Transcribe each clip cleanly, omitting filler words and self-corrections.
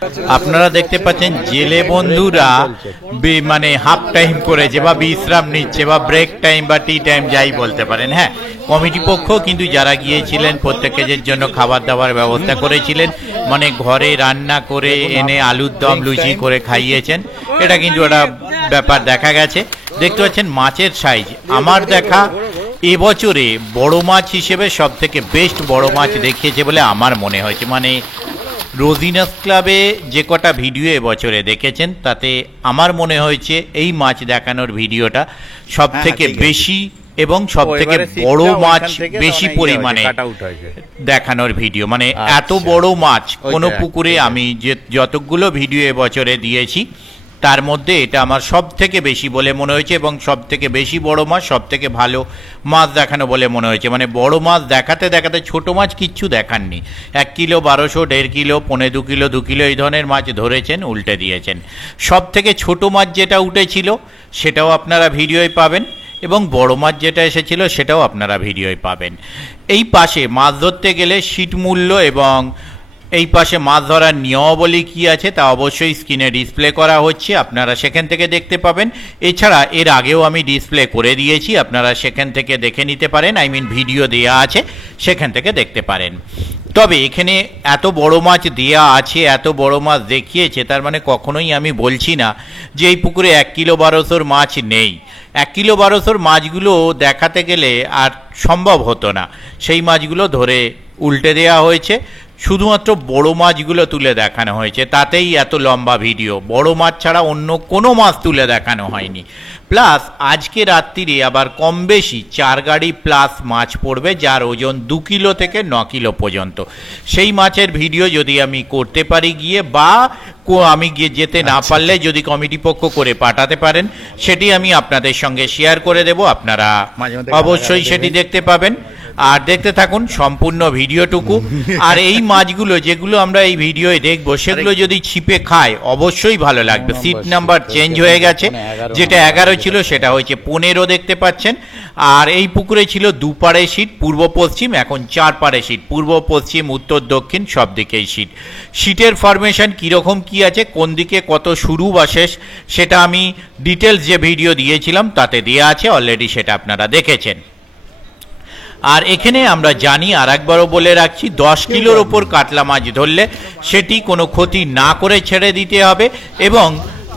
আপনারা দেখতে পাচ্ছেন জেলে বন্ধুরা মানে হাফ টাইম করেছে বা বিশ্রাম নিচ্ছে বা ব্রেক টাইম বা টি টাইম যাই বলতে পারেন। হ্যাঁ, কমিটি পক্ষ কিন্তু যারা গিয়েছিলেন প্রত্যেকের জন্য খাবার দাবার ব্যবস্থা করেছিলেন, মানে ঘরে রান্না করে এনে আলুর দম লুচি করে খাইয়েছেন। এটা কিন্তু একটা ব্যাপার দেখা গেছে। দেখতে পাচ্ছেন মাছের সাইজ আমার দেখা এবছরে বড় মাছ হিসেবে সব থেকে বেস্ট বড় মাছ দেখিয়েছে বলে আমার মনে হয়েছে। মানে রোজিনাস ক্লাবে যে কটা ভিডিও এবছরে দেখেছেন তাতে আমার মনে হয়েছে এই মাছ দেখানোর ভিডিওটা সব থেকে বেশি এবং সব থেকে বড় মাছ বেশি পরিমাণে দেখানোর ভিডিও। মানে এত বড় মাছ কোনো পুকুরে আমি যে যতগুলো ভিডিও এবছরে দিয়েছি তার মধ্যে এটা আমার সব থেকে বেশি বলে মনে হয়েছে এবং সব থেকে বেশি বড় মাছ, সব থেকে ভালো মাছ দেখানো বলে মনে হয়েছে। মানে বড় মাছ দেখাতে দেখাতে ছোট মাছ কিচ্ছু দেখাননি। 1 কিলো 1200, 1.5 কিলো, 1.25 কিলো, 2 কিলো এই ধরনের মাছ ধরেছেন, উল্টে দিয়েছেন। সব থেকে ছোট মাছ যেটা উঠেছিল সেটাও আপনারা ভিডিওয় পাবেন এবং বড় মাছ যেটা এসেছিল সেটাও আপনারা ভিডিওয় পাবেন। এই পাশে মাছ ধরতে গেলে সিট মূল্য এবং এই পাশে মাছ ধরার নিয়মাবলী কী আছে তা অবশ্যই স্ক্রিনে ডিসপ্লে করা হচ্ছে, আপনারা সেখান থেকে দেখতে পাবেন। এছাড়া এর আগেও আমি ডিসপ্লে করে দিয়েছি, আপনারা সেখান থেকে দেখে নিতে পারেন। ভিডিও দেয়া আছে, সেখান থেকে দেখতে পারেন। তবে এখানে এত বড় মাছ দেয়া আছে, এত বড় মাছ দেখিয়েছে, তার মানে কখনোই আমি বলছি না যে এই পুকুরে 1 কিলো 1200 মাছ নেই। 1 কিলো 1200 মাছগুলো দেখাতে গেলে আর সম্ভব হতো না, সেই মাছগুলো ধরে উল্টে দেওয়া হয়েছে। শুধুমাত্র বড় মাছগুলো তুলে দেখানো হয়েছে, তাতেই এত লম্বা ভিডিও। বড় মাছ ছাড়া অন্য কোনো মাছ তুলে দেখানো হয়নি। প্লাস আজকে রাত্রিরে আবার কম বেশি 4 গাড়ি প্লাস মাছ পড়বে, যার ওজন 2 কিলো থেকে 9 কিলো পর্যন্ত। সেই মাছের ভিডিও যদি আমি করতে পারি গিয়ে, বা আমি গিয়ে যেতে না পারলে যদি কমিটি পক্ষ করে পাঠাতে পারেন, সেটি আমি আপনাদের সঙ্গে শেয়ার করে দেব। আপনারা অবশ্যই সেটি দেখতে পাবেন আর দেখতে থাকুন সম্পূর্ণ ভিডিওটুকু। আর এই মাছগুলো যেগুলো আমরা এই ভিডিওয়ে দেখবো সেগুলো যদি ছিপে খায় অবশ্যই ভালো লাগবে। সিট নাম্বার চেঞ্জ হয়ে গেছে, যেটা 11 ছিল সেটা হয়েছে 15 দেখতে পাচ্ছেন। আর এই পুকুরে ছিল 2 পাড়ে সিট, পূর্ব পশ্চিম, এখন 4 পাড়ে সিট, পূর্ব পশ্চিম উত্তর দক্ষিণ সব দিকেই সিট। সিটের ফরমেশন কীরকম কী আছে, কোন দিকে কত শুরু বা শেষ, সেটা আমি ডিটেলস যে ভিডিও দিয়েছিলাম তাতে দেওয়া আছে অলরেডি, সেটা আপনারা দেখেছেন। আর এখানে আমরা জানি, আর একবারও বলে রাখছি, 10 কিলোর ওপর কাতলা মাছ ধরলে সেটি কোনো ক্ষতি না করে ছেড়ে দিতে হবে এবং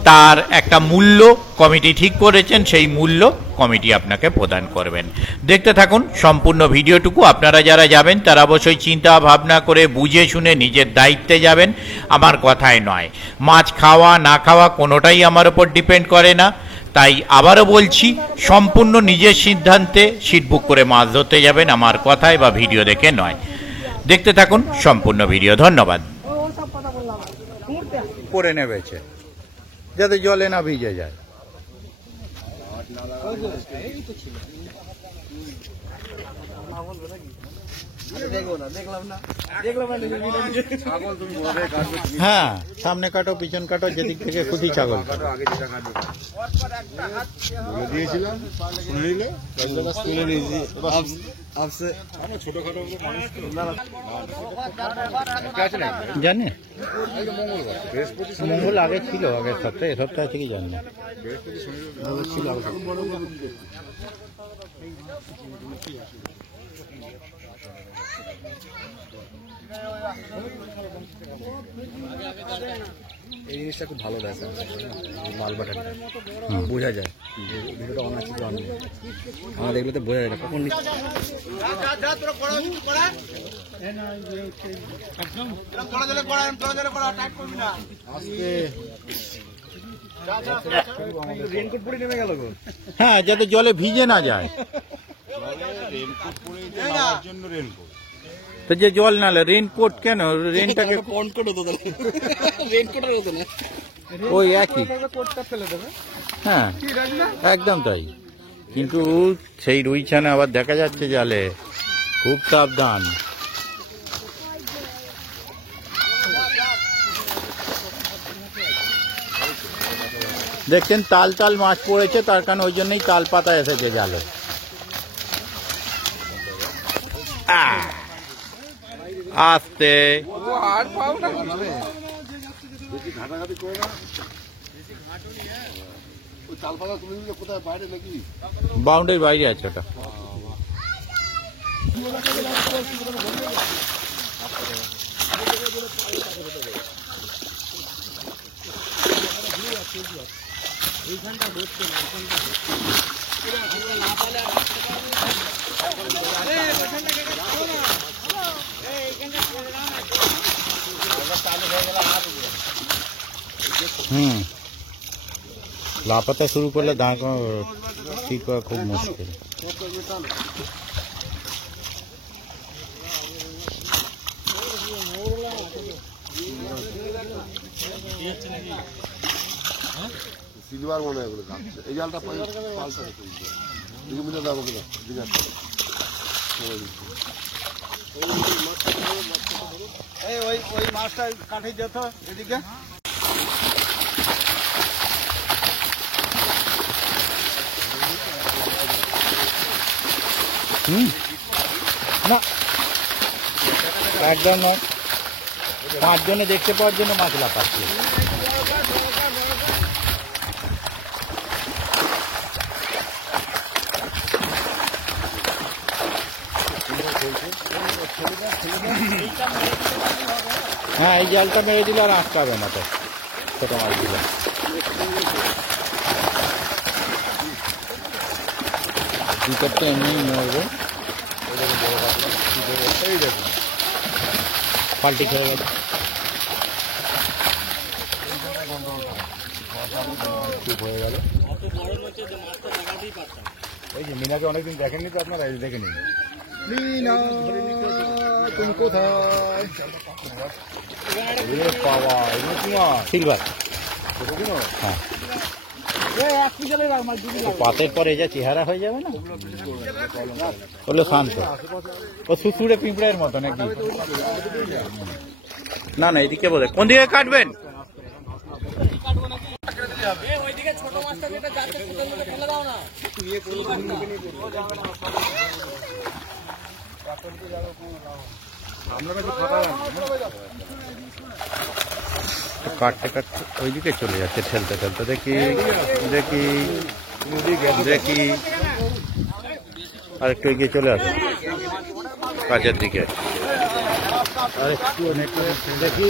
তার একটা মূল্য কমিটি ঠিক করেছেন, সেই মূল্য কমিটি আপনাকে প্রদান করবেন। দেখতে থাকুন সম্পূর্ণ ভিডিওটুকু। আপনারা যারা যাবেন তারা অবশ্যই চিন্তা ভাবনা করে বুঝে শুনে নিজের দায়িত্বে যাবেন, আমার কথায় নয়। মাছ খাওয়া না খাওয়া কোনোটাই আমার ওপর ডিপেন্ড করে না, তাই আবারও বলছি সম্পূর্ণ নিজের সিদ্ধান্তে সিট বুক করে মাছ ধরতে যাবেন, আমার কথায় বা ভিডিও দেখে নয়। দেখতে থাকুন সম্পূর্ণ ভিডিও। ধন্যবাদ। করে নেবেছে যাতে জলে না ভিজে যায়। হ্যাঁ, সামনে কাটো, পিছন কাটো, যেদিক থেকে খুশি ছাগল দিয়েছিলাম জানি। মঙ্গল আগে ছিল, আগের সপ্তাহে, সপ্তাহে থেকে জানি না ছিল। এই জিনিসটা খুব ভালো দেখেন, লাল বাটাটা বোঝা যায়, ভিডিওটা অনেক কিছু আমি আমার এগুলোতে বোঝা যায় না কখন রেনকোট পরে নেমে গেল। হ্যাঁ, যাতে জলে ভিজে না যায়। রেনকোট পরে যাওয়ার জন্য রেনকোট, তো যে জল নালে রেনকোট কেন, রেনটাকে ওই একই। হ্যাঁ একদম তাই, কিন্তু সেই রুইছানা আবার দেখা যাচ্ছে জালে, খুব সাবধান। দেখছেন তাল তাল মাছ পড়েছে, তার কারণ ওই জন্যই তাল পাতা এসেছে জালে। আস্তে ঘাটাঘাটি করে না ওই চালপালা তুলে দিলে কোথায় বাইরে নাকি বাউন্ডারির বাইরে আছে ওটা। লাপাতা শুরু করলে দাঁড় ঠিক করা খুব মুশকিল। সিলভার মনে হয় এগুলো কাটছে এই জালটা পাল্টা দিকে মিলে যাবো কিনা দিকে ওই মাছটা কাঠে যেত এদিকে না একদম নয়, 5 জনে দেখতে পাওয়ার জন্য মাছ লাফাচ্ছে। হ্যাঁ এই জালটা মেরে দিলে আর আটকাবে না তো ছোট মাছ দিলে। ক্রিকেটটা এমনি মরবে, পাল্টি খেয়ে গেছে। হয়ে গেল ওই যে মিনাকে অনেকদিন দেখেননি তো আপনারা, দেখে নিন। মিনা তুমি কোথায়? বাবা সিলভার হ্যাঁ, পাতের পরে যা চেহারা হয়ে যাবে না, বললো শান্ত ও শুশুড়ে পিঁপড়ের মতন একদম। না না এদিকে বলে কোন দিকে কাটবেন? কাটতে কাটতে ওইদিকে চলে যাচ্ছে, ঠেলতে ঠেলতে। দেখি দেখি দেখি আরেকটু এগিয়ে চলে আসে কাছের দিকে। আরেকটু দেখি,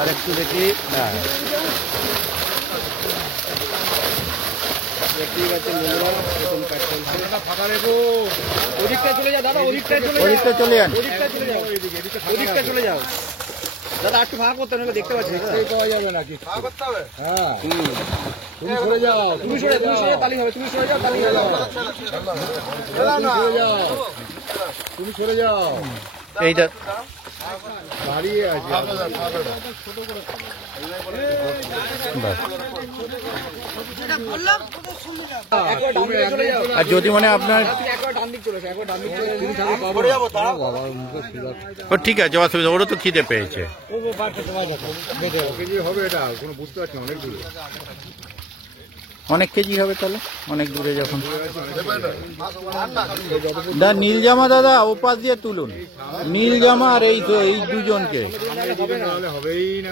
আরেকটু দেখি। ফাঁকা রেখো, ওদিকটা চলে যাও দাদা, ওদিকটা চলে যান। ওদিকটা চলে যাও দাদা, একটু ফাঁকা করতে হবে, দেখতে পাচ্ছি পাওয়া যাবে নাকি? হ্যাঁ তুমি সরে যাও, তুমি সরে তালি হবে, তুমি সরে যাও তালি হবে, তুমি সরে যাও। এইটা দাঁড়িয়ে আছে আর যদি মনে আপনার ও ঠিক আছে, অসুবিধা, ওরও তো খিদে পেয়েছে। হবে এটা কোনো বুঝতে পারছি না, অনেক দূরে অনেক কেজি হবে তাহলে, অনেক দূরে যখন। দা নীল জামা দাদা ও পাশ দিয়ে তুলুন, নীল জামা আর এই তো এই দুজনকে। হবেই না,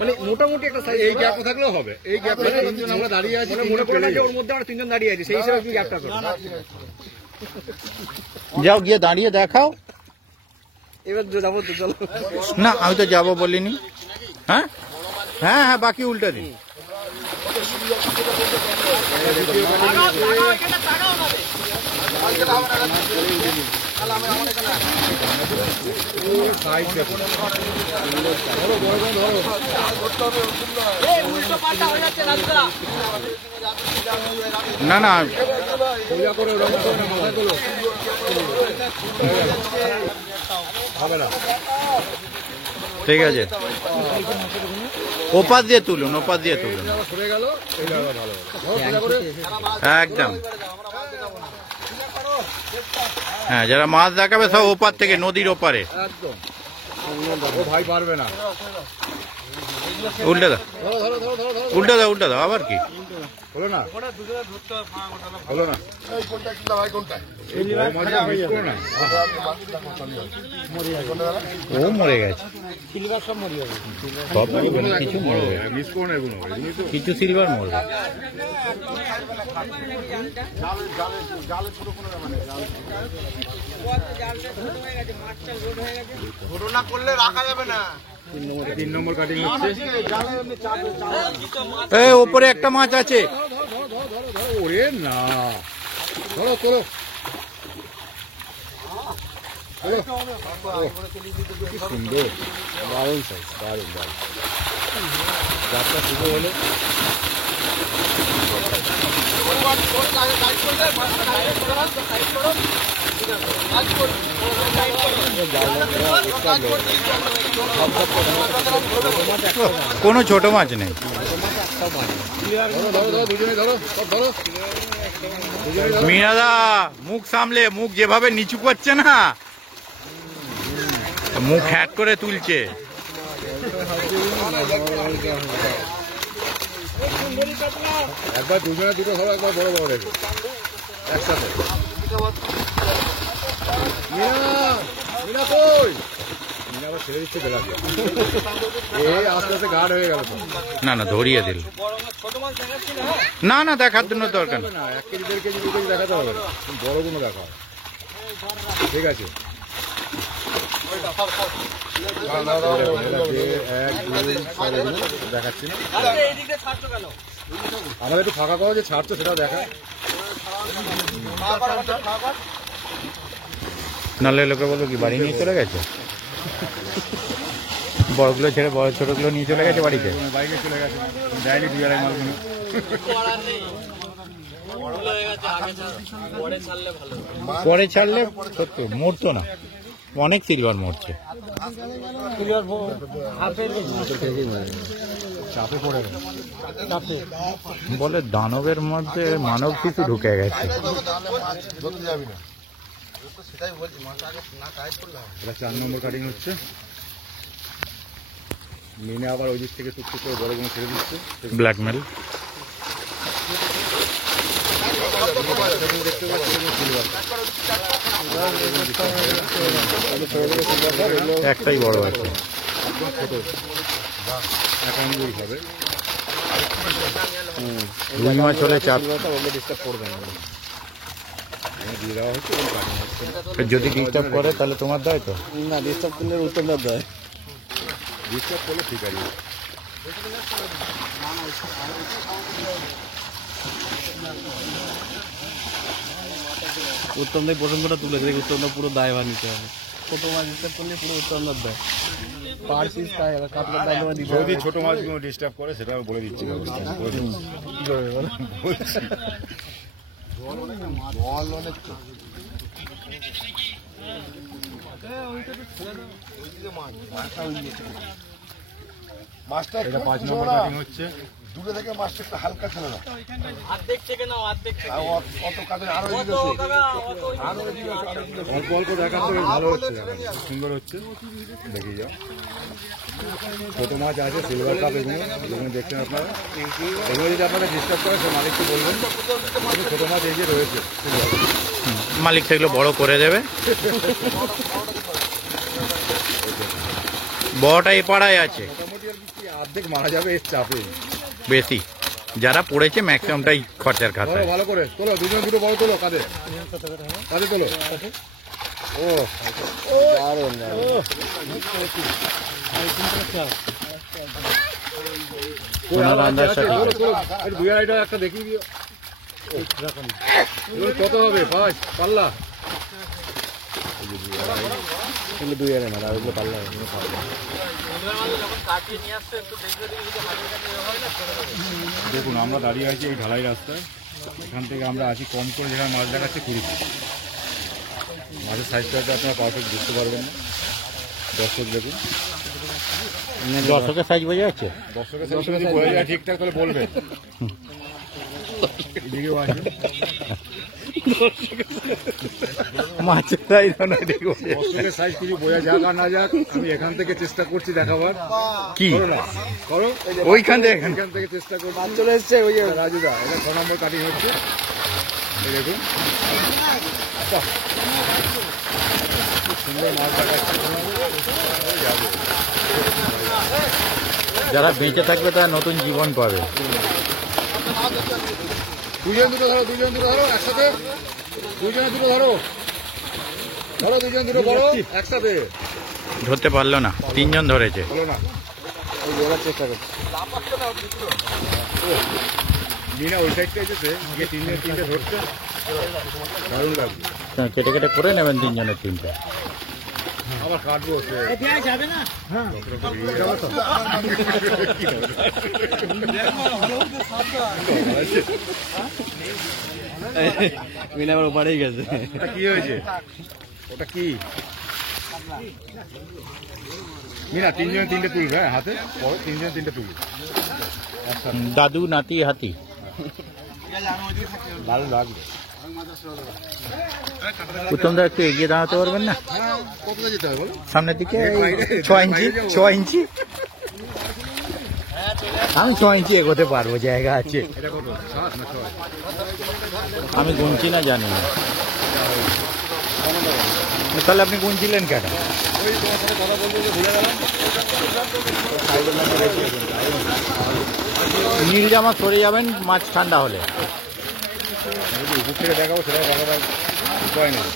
মানে মোটামুটি একটা সাইজ এই গ্যাপ থাকলেও হবে। এই গ্যাপে তিনজন আমরা দাঁড়িয়ে আছি, মনে পড়ে না যে ওর মধ্যে আমরা তিনজন দাঁড়িয়ে আছি, সেই হিসেবে তুমি গ্যাপটা করো। যাও গিয়ে দাঁড়িয়ে দেখাও। এবার যাবো তো, চলো। না আমি তো যাবো বলিনি। হ্যাঁ হ্যাঁ হ্যাঁ বাকি উল্টে দিন। না না ঠিক আছে, ওপাশ দিয়ে তুলুন, ওপাশ দিয়ে তুলুন একদম। হ্যাঁ যারা মাছ দেখাবে সব ওপার থেকে, নদীর ওপারে। একদম ও ভাই পারবে না। উল্টে দাও উল্টে দাও উল্টে দাও, আবার কি? হলো না হলো না এই কোনটা কিনলাম ভাই কোনটায় এই বড় মাছ মিস করো না ও মরে গেছে সব কিছু মরে গেছে মিস করো না এগুলো কিছু সিলভার মরবে ঘটনা করলে রাখা যাবে না 3 নম্বর কাটিং হচ্ছে এই ওপরে একটা মাছ আছে ওরে না ধরো ধরো কি সুন্দর দারুণ সাইজ দারুণ দারুণ যাত্রা শুরু হলো কোনো ছোট মাছ নেই ধরো ধরো দুজনে ধরো সব ধরো মিনাদা মুখ সামলে মুখ যেভাবে নিচু করছে না মুখ হ্যাট করে তুলছে একবার দুজনে দুটো ধরো একবার বড় বড় রেখে একসাথে মিনা কই মিনা আবার ছেড়ে দিচ্ছে বেলাকে এই আস্তে আস্তে গাঢ় হয়ে গেল না না ধরিয়ে দিল না না দেখার জন্য দরকার নেই। না 1 কেজি 1.5 কেজি 2 কেজি দেখাতে হবে না বড় কোনো দেখা হয় ঠিক আছে দেখাচ্ছি না আমাদের একটু ফাঁকা করো যে ছাড়ছো সেটাও দেখা নাহলে লোকে বলবো কি বাড়ি নিয়ে চলে গেছে বড়গুলো ছেড়ে বড় ছোটগুলো নিয়ে চলে গেছে বাড়িতে বাইকে চলে গেছে যায়নি বিয়ারের মালগুলো পরে ছাড়লে সত্যি মরতো না অনেক সিলভার মরছে চাপে পড়ে গেল বলে দানবের মধ্যে মানব কিছু ঢুকে গেছে ধরতে যাবি না এটা 4 নম্বর কাটিং হচ্ছে মিনে আবার ওই দিক থেকে টুকটুক করে বড় কোনো ছেড়ে দিচ্ছে ব্ল্যাকমেল দেখতে পাচ্ছি একটাই বড় আছে একাঙ্গুই হবে রুই মাছ হলে চাপ ডিস্টার্ব করবে না দিয়ে দেওয়া হচ্ছে যদি ডিস্টার্ব করে তাহলে তোমার দায় তো না ডিস্টার্ব করলে উত্তর দেয় ডিস্টার্ব করলে ঠিক আছে উত্তমদাই প্রসঙ্গটা তুলে দেয় উত্তমদা পুরো দায়ভার নিতে হবে ছোট মাছ ডিস্টার্ব করলে পুরো উত্তমদার দেয় পার পিস তাই কাতলার দায়ভার দিতে যদি ছোট মাছগুলো ডিস্টার্ব করে সেটা আমি বলে দিচ্ছি জল অনেক তো। মাছটা এটা খুব 5 ছোট নম্বর না। কাটিং হচ্ছে দূরে থেকে মাছটা একটু হালকা ছিল না অর্ধেক থেকে নাও অর্ধেক থেকে আর অত কাজে আরো এদিকে আছে। আরো এদিকে আছে, আরো এদিকে আছে। অল্প অল্প দেখাচ্ছে বেশ ভালো হচ্ছে খুব সুন্দর হচ্ছে দেখে যাও ছোট মাছ আছে সিলভার কাপ এগুলো দেখছেন আপনারা এগুলো যদি আপনারা ডিস্টার্ব করে সে মালিককে বলবেন কিন্তু ছোট মাছ এই যে রয়েছে মালিক সেগুলো বড় করে দেবে বড়টা এ পাড়ায় আছে মোটামুটি আর কি অর্ধেক মারা যাবে এর চাপে বেশি যারা পড়েছে ম্যাক্সিমামটাই খরচার খাতায় ভালো করে তোলো দুজন দুটো বড় তোলো কাঁধে কাঁধে তোলো ও দারুণ ওনার আন্দাজটা ঠিক আছে। দুই আড়াইটা একটা দেখিয়ে দিও কত হবে পাঁচ পাল্লা এগুলো 2 আড়াই না আর ওগুলো পাল্লা দেখুন আমরা দাঁড়িয়ে আছি এই ঢালাই রাস্তায় এখান থেকে আমরা আছি কম করে যেখানে মাছ দেখাচ্ছে 20 মাছের সাইজটা আপনারা পারফেক্ট বুঝতে পারবেন না দর্শক দেখুন দর্শকের সাইজ বোঝা যাচ্ছে দর্শকের সাইজ যদি বোঝা যায় ঠিকঠাক তাহলে বলবে এদিকেও আছে মাছের সাইজ দেখো মশরুমের সাইজ কিছু বোঝা যাক আর না যাক, আমি এখান থেকে চেষ্টা করছি দেখাবার। কি করো না, করো। ওইখান থেকে এখান থেকে চেষ্টা করছি। মাছ চলে এসছে ওই যে রাজুদা, এটা 6 নম্বর কাটিং হচ্ছে। এই দেখুন, বাহ, খুব সুন্দর মাছ দেখাচ্ছে। যারা বেঁচে থাকবে তারা নতুন জীবন পাবে। দুজন দুটো ধরো, দুজন দুটো ধরো একসাথে, দুজনে দুটো ধরো, ধরো দুজন দুটো বড় একসাথে। ধরতে পারলো না, 3 জন ধরেছে। হলো না, ওই ধরার চেষ্টা করছে। মিনা ওই সাইডটা এসেছে, গিয়ে 3 জন 3টে ধরছে, দারুণ লাগবে। কেটে কেটে করে নেবেন 3 জনের 3টে। আবার কাটবো যাবে না। হ্যাঁ, মিনা আবার ওপারেই গেছে। ওটা কি হয়েছে? ওটা কি? মিনা 3 জন 3টে তুলবে, হ্যাঁ হাতে, 3 জন 3টে তুলবে। দাদু নাতি হাতি। দারুণ লাগবে। উত্তমদা একটু এগিয়ে দাঁড়াতে পারবেন না হ্যাঁ, কোথায় যেতে হবে বলো? সামনের দিকে? 6 ইঞ্চি, 6 ইঞ্চি। আমি 6 ইঞ্চি এগোতে পারবো, জায়গা আছে। এটা কত? 7 না 6? আমি গুনছি না, জানি না। তাহলে আপনি গুনছিলেন কেন? ওই তোমার সাথে কথা বলতে বলতে ভুলে গেলাম। নীল জামা সরে যাবেন মাছ ঠান্ডা হলে। উপর থেকে দেখাবো, সেটা দেখাবার উপায় নেই।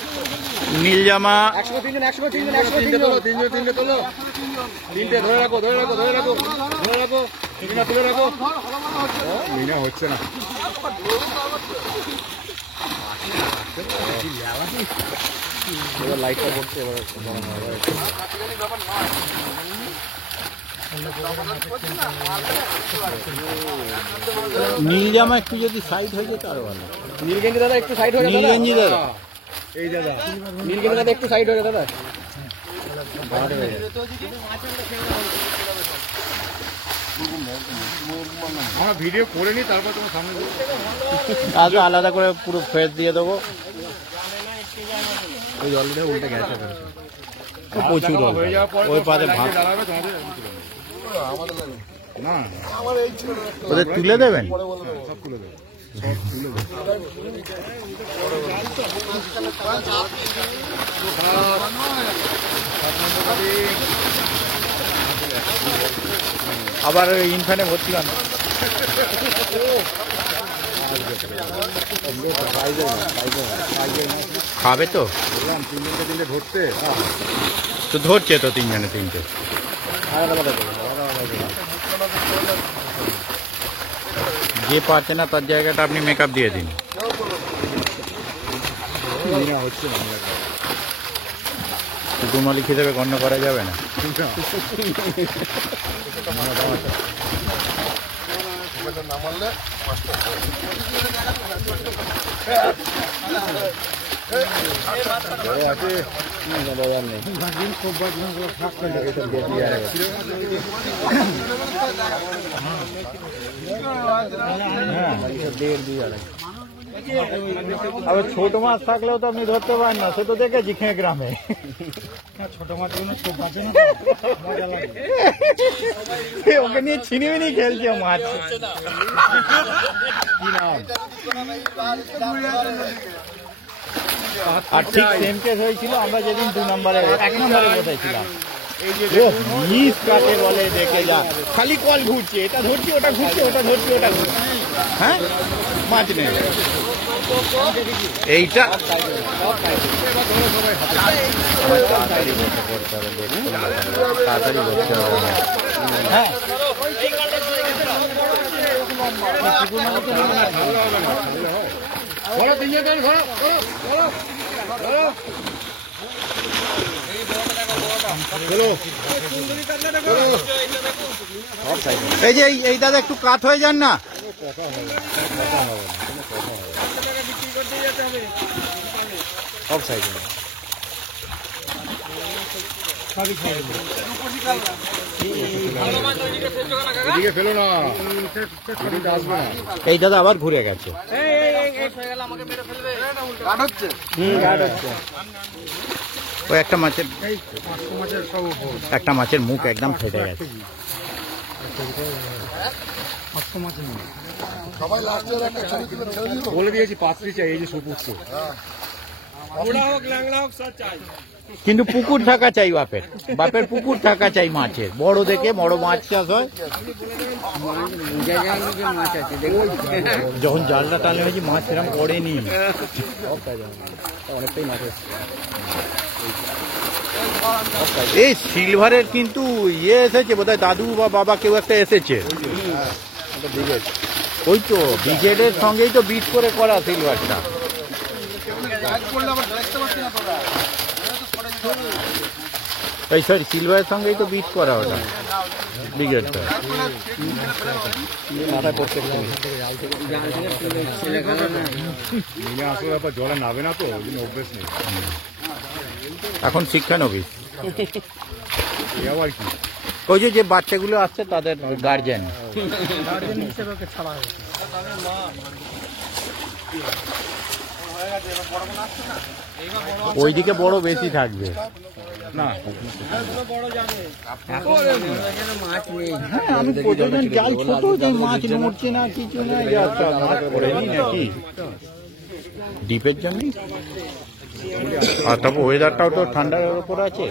নীল জামা 3 জন 3টে তোলো, 3 জন 3টে তোলো, 3টে ধরে রাখো, ধরে রাখো, ধরে রাখো, ধরে রাখো, মিনা তুলে রাখো। মিনা হচ্ছে না। এবার লাইটটা পড়ছে, এবার নীল জামা একটু যদি সাইড হয়ে যেত আরো ভালো। নীলগেঞ্জি দাদা একটু সাইড হয়ে নীল গেঞ্জি দাদা। এই দাদা, নীলগেঞ্জি দাদা একটু সাইড হয়ে দাদা। আমরা ভিডিও করে নিই, তারপর তোমার সামনে বলবো। আগে আলাদা করে পুরো ফেস দিয়ে দেবো। ওই অলরেডি উল্টে গেছে। প্রচুর দেখানো হয়ে যাওয়ার পর ওই পারে ভাগ দাঁড়াবে তোমাদের। না, ওদের তুলে দেবেন। সব তুলে দেবে। আবার ইনফ্যানে ভর্তি হন। খাবে তো? বললাম 3 জনকে 3টে ধরতে। তো ধরছে তো 3 জনে 3টে। যে পারছে না তার জায়গাটা আপনি মেকআপ দিয়ে দিন। মিনা হচ্ছে না। কুটুমালি হিসেবে গণ্য করা যাবে না। নামালে আছে আবার ছোট মাছ থাকলেও তো আপনি ধরতে পারেন না, সে তো দেখেছি খেঁ গ্রামে। ছোট মাছ খুব বাঁচে না, ওকে নিয়ে ছিনিমিনি খেলছে মাছ। কি নাম? আর ঠিক সেম কেস হয়েছিল আমরা যেদিন 2 নম্বরে 1 নম্বরে কোথায় ছিলাম। মিস কাকে বলে দেখে যা, খালি কল ঘুরছে, এটা ধরছি ওটা ঘুরছে, ওটা ধরছি ওটা ঘুরছে। হ্যাঁ, মাছ নেই এইটা। তাড়াতাড়ি করতে হবে। হ্যাঁ, ধরো 3 জন ধরো, ধরো, ধরো, ধরো। এই যে এই দাদা একটু কাত হয়ে যান না। সব সাইড এদিকে ফেলো না, এদিকে আসবে না। এই দাদা আবার ঘুরে গেছে। ওই একটা মাছের মুখ একদম ফেটে গেছে। সবাই লাস্টের একটা ছবি তুলে ছেড়ে দিল। বলে দিয়েছি পাত্রী চাই, এই যে সুপুত্র। কিন্তু পুকুর থাকা চাই বাপের পুকুর থাকা চাই মাছের, বড় দেখে বড় মাছ চাষ হয়। যখন জালটা টানে হয়েছে মাছ সেরকম পড়েনি, অনেকটাই মাছ হচ্ছে। এই সিলভারের কিন্তু ইয়ে এসেছে বোধহয়, দাদু বা বাবা কেউ একটা এসেছে। ওই তো ব্রিগেডের সঙ্গেই তো বিট করে করা সিলভারটা। এই সরি, সিলভারের সঙ্গেই তো বিট করা ওটা ব্রিগেডটা। মাথায় পড়তে মিলে আসলে ব্যাপার, জলে নাবে না তো, ওই জন্য অভ্যেস নেই। এখন শিক্ষানবিশ এ আবার কি? ওই যে বাচ্চাগুলো আসছে তাদের গার্জেন। ওইদিকে বড় বেশি থাকবে না। আমি প্রতিদিন জাল ছোট, যে মাছ নড়ছে না কিছু না, মাছ পড়েনি নাকি ডিপের জন্য। আর তবে ওয়েদারটাও তো ঠান্ডার উপর আছে।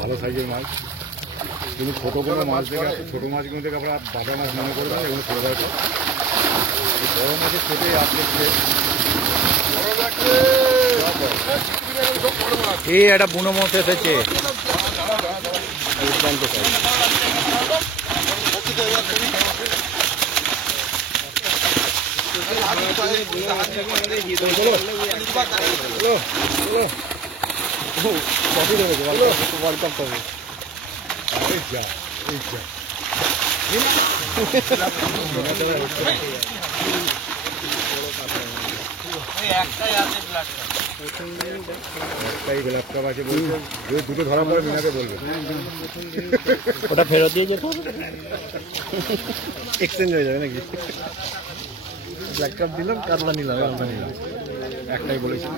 ভালো সাইজের মাছ, কিন্তু ছোট কোনো মাছ দেখে, ছোট মাছগুলো দেখে আপনারা বাটা মাছ মনে করবেন, এগুলো ছেড়ে দেয়। এই বড় মাছের ছোটে আসলে এই একটা বুনো মাছ এসেছে। একটাই গোলাপ কাপ আছে বলছেন, যদি দুটো ধরা পড়ে মিনাকে বলবেন। ওটা ফেরত দিয়ে যেত, এক্সচেঞ্জ হয়ে যাবে নাকি? ব্ল্যাক কাপ দিলাম, কাতলা নিলাম, আমরা নিলাম। একটাই বলেছি।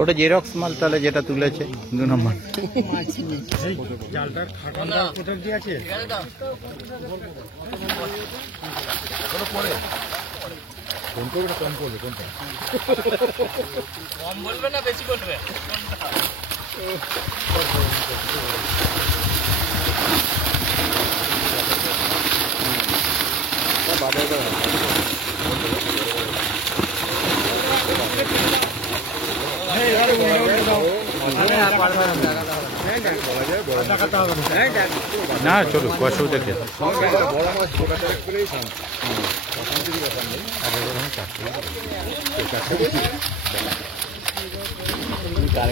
ওটা জেরক্স মাল তাহলে, যেটা তুলেছে 2 নম্বর। ফোন করবে না, কম করবে কোনটা? কম বলবে না বেশি বলবে? না চলো অসুবিধা কি আছে। বড় মাছ ছোটা চারেক করেই শান্ত, অশান্তির ব্যাপার নেই।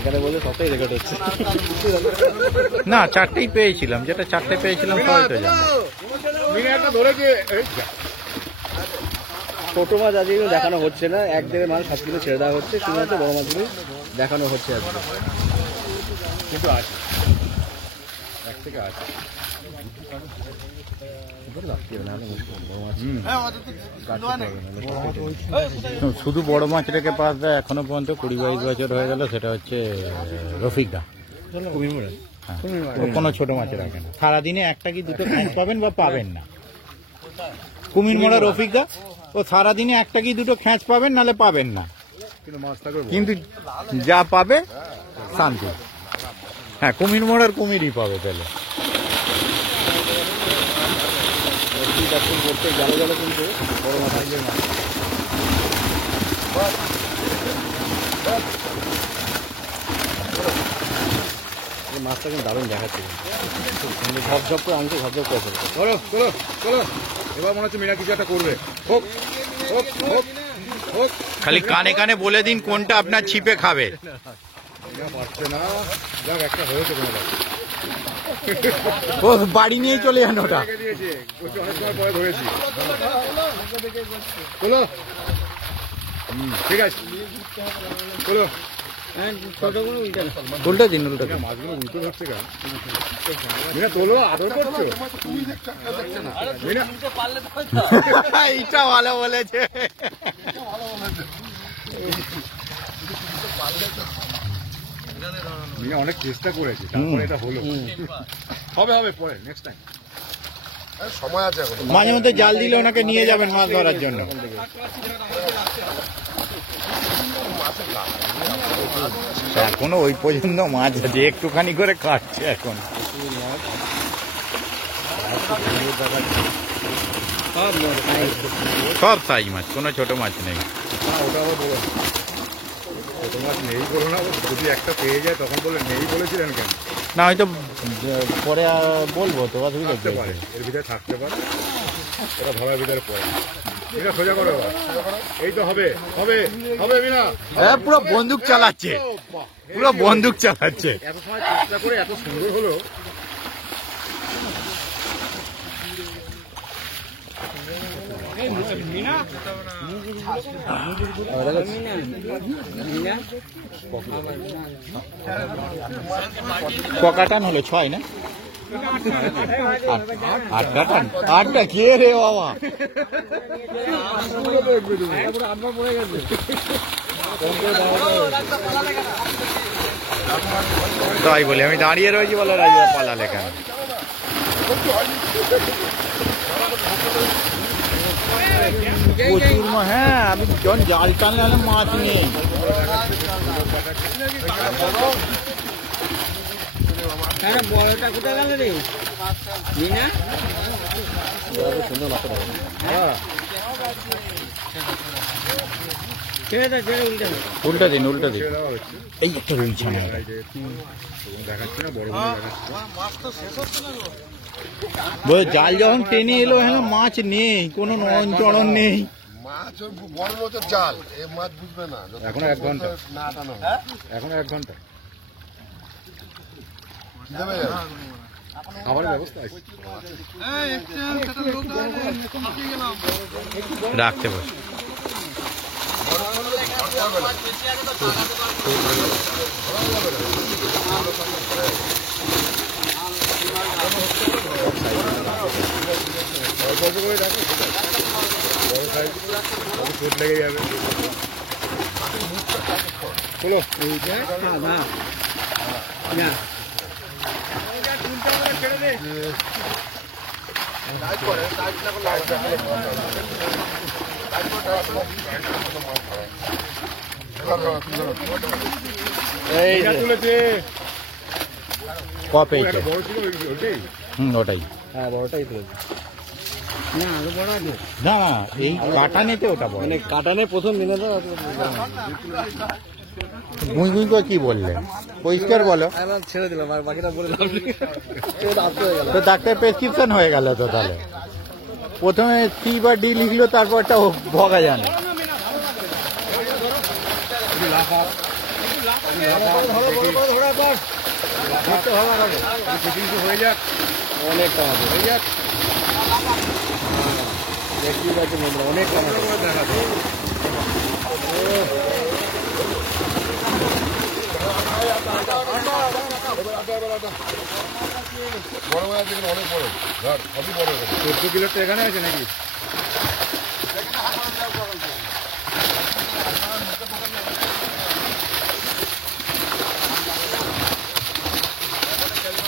কারে বলছে সবটাই রেকর্ড হচ্ছে। না 4টেই পেয়েছিলাম, যেটা 4টে পেয়েছিলাম সবাই তো জানে। মিনাটা ধরেছে। ছোট মাছ আজকে দেখানো হচ্ছে না, 1-1.5 মাছ 7 কিলো ছেড়ে দেওয়া হচ্ছে, শুধুমাত্র বড় মাছগুলো দেখানো হচ্ছে আজকে। কিন্তু আছে, এক থেকে আছে। শুধু বড় মাছ রেখে পাস দেয় এখনো পর্যন্ত 20-22 বছর হয়ে গেল, সেটা হচ্ছে রফিকদা। হ্যাঁ, ও কোনো ছোট মাছ রাখে না। সারাদিনে একটা কি দুটো খ্যাঁচ পাবেন বা পাবেন না। কুমির মোড়া রফিকদা, ও সারাদিনে একটা কি দুটো খ্যাঁচ পাবেন, নালে পাবেন না। কিন্তু মাছ থাকবে, কিন্তু যা পাবে শান্তি। হ্যাঁ, কুমির মোড়ার কুমিরই পাবে তাহলে। করতে জালে জালে কিন্তু বড় মাছ আসবে না। মাছটা কিন্তু দারুণ দেখাচ্ছে, ঝপঝপ করে আনছে, ঝপঝপ করে ফেলছে। চলো চলো চলো, এবার মনে হচ্ছে মিনা কিছু একটা করবে। হোক হোক হোক হোক, খালি কানে কানে বলে দিন কোনটা আপনার ছিপে খাবে। মিনা পারছে না, যাক একটা হয়েছে কোনো ব্যাপার। ও বাড়ি নিয়ে চলে যান ওটা। দিয়েছে, ওকে অনেক সময় পরে ধরেছি। চলো, ঠিক আছে চলো। উল্টো দিন উল্টো দিন। মাছগুলো উল্টো ধরছে কেন? মিনা তোলো, আদর করছো মিনা? এইটা ভালো বলেছে। মিনা অনেক চেষ্টা করেছে, তারপরে এটা হলো। হবে হবে পরে, নেক্সট টাইম। সময় আছে এখন। মাঝে মধ্যে জাল দিলে ওনাকে নিয়ে যাবেন মাছ ধরার জন্য। এখনো ওই পর্যন্ত মাছ আছে, একটুখানি করে কাটছে এখন। সব সাইজ মাছ, কোনো ছোট মাছ নেই। ওটা আবার বলো না। ছোট মাছ নেই বলো না, যদি একটা পেয়ে যায় তখন বলে নেই বলেছিলেন কেন? না হয়তো পরে বলবো তো, অসুবিধা থাকতে পারে, এর ভিতরে থাকতে পারে, এটা ধরার ভিতরে পড়ে। মিনা সোজা করো এবার। এই তো হবে হবে হবে মিনা। হ্যাঁ, পুরো বন্দুক চালাচ্ছে, পুরো বন্দুক চালাচ্ছে। এত সময় চেষ্টা করে এত সুন্দর হলো। ককাটান হলো 6 না? 8 কাটান, 8টা কে রে বাবা? তাই বলে আমি দাঁড়িয়ে রয়েছি, বলে রাজা পালালে কেন? প্রচুর মাছ। হ্যাঁ, আমি যখন জাল টানলে মাছ নেই। বড়টা কোথায় গেল রে? মিনা উল্টা দিন উল্টা দিন। দেওয়া হচ্ছে, এই একটা রুই ছানা। এই যে দেখাচ্ছি না, বড় বড় দেখাচ্ছি। জাল যখন টেনে এলো, হ্যাঁ মাছ নেই, কোনো নয়ন চড়ন নেই। মাছ ওই বড় লোকের জাল, এই মাছ বুঝবে না। এখনো 1 ঘন্টা, না টানো এখনো 1 ঘন্টা কি দেবে? খাবার ব্যবস্থা আছে। রাখতে বস। অল্প অল্প করে রাখো, বড় সাইজ, চোট লেগে যাবে। চলো এই মিনা তুলেছে। কপে একটা বড় ছিল ওইটাই। ওটাই। হ্যাঁ বড়টাই তো না আরো বড় আছে না, এই কাটানেতে ওটা বড়। মানে কাটানে প্রথম দিনে তো গুই গুই করে কি বললেন? পরিষ্কার বলো। ছেড়ে দিলাম, আর বাকিটা বলে দিলাম। আসতে হয়ে গেল। তো ডাক্তার প্রেসক্রিপশন হয়ে গেল তো তাহলে। প্রথমে সি বা ডি লিখলো, তারপরটা ভগা জানে। হয়ে যাক, অনেকটা মাছ হয়ে যাক। দেখি যাচ্ছে বন্ধুরা, অনেকটা মাছ দেখাবো। বড় মাছ দেখুন, অনেক বড় ধর, সবই বড়। 14 কিলোটা এখানে আছে নাকি?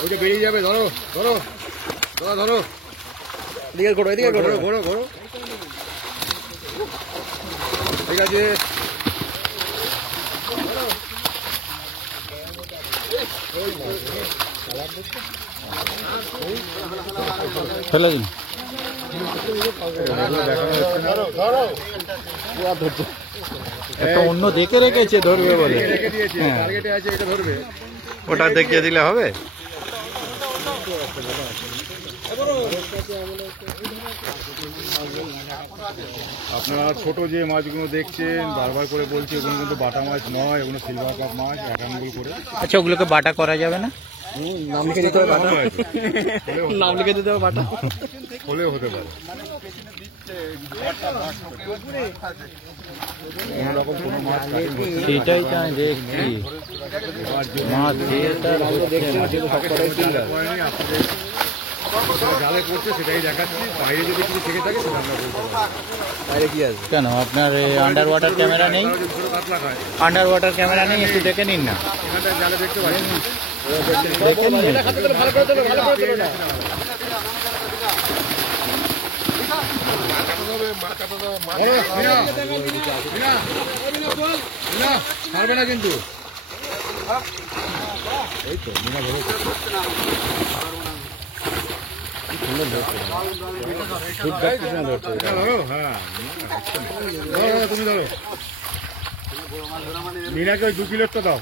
ওইটা বেরিয়ে যাবে, ধরো ধরো ধরো ধরো, এদিকে ঘোরো, এদিকে ঘোরো। ঘোরো ঘোরো ঘোরো। ঠিক আছে, ফেলে দিন। একটা অন্য দেখে রেখেছে ধরবে বলে। রেখে দিয়েছে, হ্যাঁ। টার্গেটে আছে, এটা ধরবে। ওটা দেখিয়ে দিলে হবে। আপনারা ছোট যে মাছগুলো দেখছেন, বারবার করে বলছি, ওগুলো কিন্তু বাটা মাছ নয়, ওগুলো সিলভার কাপ মাছ, 1 আঙ্গুল করে। আচ্ছা, ওগুলোকে বাটা করা যাবে না? নাম লিখে দিতে হবে বাটা, নাম লিখে দিতে হবে বাটা। হলেও হতে পারে। এরকম কোনো মাছ কাটিং হচ্ছে না। সেটাই তো আমি দেখছি, মাছ করেনি, আপনাদের যেটা জালে পড়ছে সেটাই দেখাচ্ছি। বাইরে যদি কিছু থেকে থাকে সেটা আমরা বলতে পারবো। বাইরে কি আছে? কেন আপনার আন্ডার ওয়াটার ক্যামেরা নেই? যদি ছোটো কাতলা খায় আন্ডার ওয়াটার ক্যামেরা নেই, একটু দেখে নিন না। এখানটায় জালে দেখতে পাচ্ছি না। দেখে নিন। ভালো করে দেবে, ভালো করে দেবে না। ছাড়বে না কিন্তু। তুমি ধরো, মিনাকে ওই 2 কিলোটা দাও।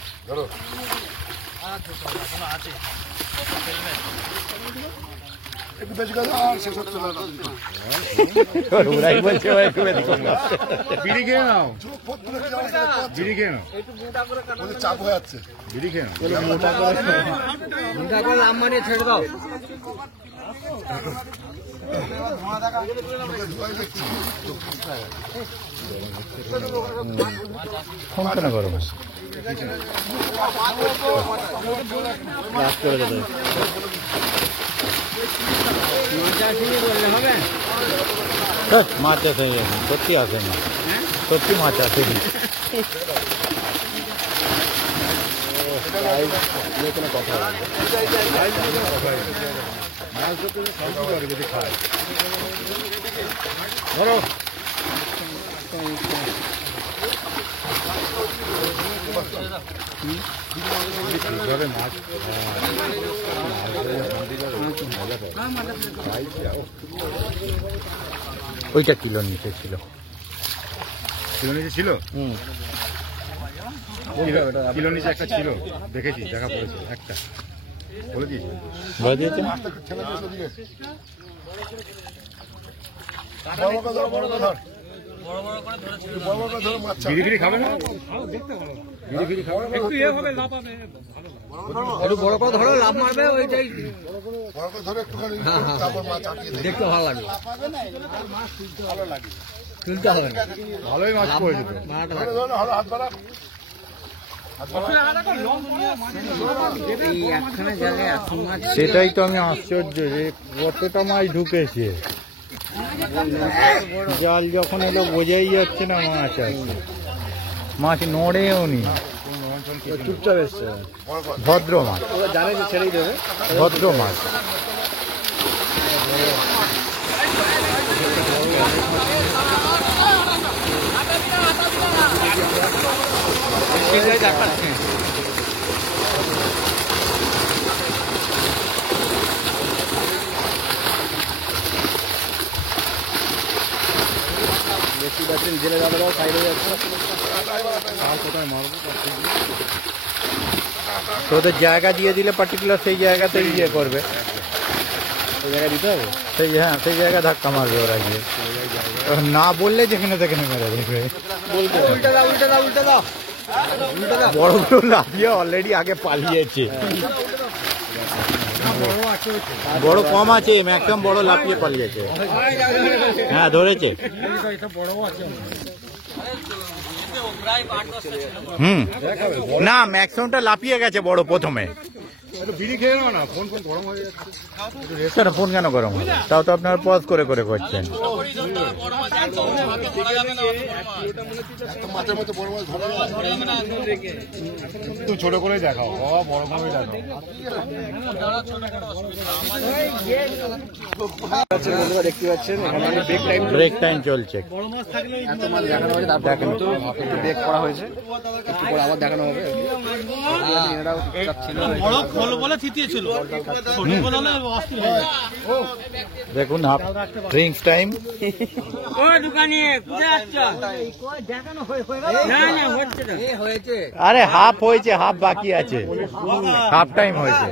একটু বেশি করে আর শেষ হচ্ছে না। ওরাই বলছে ভাই একটু বেশি করে দাও। বিড়ি খেয়ে নাও, বিড়ি খেয়ে নাও, চাপ হয়ে যাচ্ছে। বিড়ি খেয়ে নাও। মোটা করে লাম মারিয়ে ছেড়ে দাও। ফোন কেন করো? রাত করে দেবে। মাছ আছে, সত্যি আছে না, সত্যি মাছ আছে। মাছ ধরতে সবই করে যদি খায়। ধরো কিভাবে মাছ ওইটা কিলোর নিচে ছিল। কিলো নিচে ছিল, কিলো নিচে একটা ছিল, দেখেছি, দেখা পড়েছে একটা, বলে দিয়েছি। বলে দিয়েছেন? বিড়ি ফিরি খাবে না? বিড়ি ফিরি খাবে না? একটু বড় করে ধরো, লাভ মারবে, ওইটাই বড় করে ধরে একটুখানি তারপর মাছ চাপিয়ে দেবে। দেখতে ভালো লাগবে। তুলতে হবে না, ভালোই মাছ পড়েছে তো। মারাটা ধরে ধরে ভালো হাত বাড়া। এই একখানে জালে এত মাছ। সেটাই তো আমি আশ্চর্য যে কতটা মাছ ঢুকেছে। জাল যখন এলো বোঝাই যাচ্ছে না মাছ আছে, মাছ নড়েও নি, চুপচাপ এসছে, ভদ্র মাছ, ওরা জানে যে ছেড়েই দেবে। ভদ্র মাছ। বেশি পাচ্ছেন জেলে দাদারাও সাইডে যাচ্ছে। আর কোথায় মারবো? তো ওদের জায়গা দিয়ে দিলে পার্টিকুলার সেই জায়গাতেই ইয়ে করবে, ওই জায়গায় দিতে হবে। সেই হ্যাঁ সেই জায়গায় ধাক্কা মারবে ওরা গিয়ে, না বললে যেখানে সেখানে মেরে দেবে। উল্টে দাও, উল্টে দাও, উল্টে দাও, উল্টে দাও। বড়গুলো লাফিয়ে অলরেডি আগে পালিয়েছে, বড় কম আছে, ম্যাক্সিমাম বড় লাফিয়ে পালিয়েছে। হ্যাঁ ধরেছে। না ম্যাক্সিমামটা লাফিয়ে গেছে বড় প্রথমে। একটু বিড়ি খেয়ে নাও না, ফোন গরম হয়ে যাচ্ছে। কেন ফোন কেন গরম হবে? তাও তো আপনার পজ করে করে করছেন। মাছের মধ্যে বড় মাছ ধরা একটু ছোট করে দেখাও, বাবা বড় করে দেখাও। বন্ধুরা দেখতে পাচ্ছেন এখানে ব্রেক টাইম, ব্রেক টাইম চলছে। এত মাছ দেখানো হয়েছে, তারপর কিন্তু একটু ব্রেক করা হয়েছে, একটু পরে আবার দেখানো হবে। এনারাও চুপচাপ ছিল। দেখুন হাফ ড্রিঙ্কস টাইম। আরে হাফ হয়েছে, হাফ বাকি আছে, হাফ টাইম হয়েছে।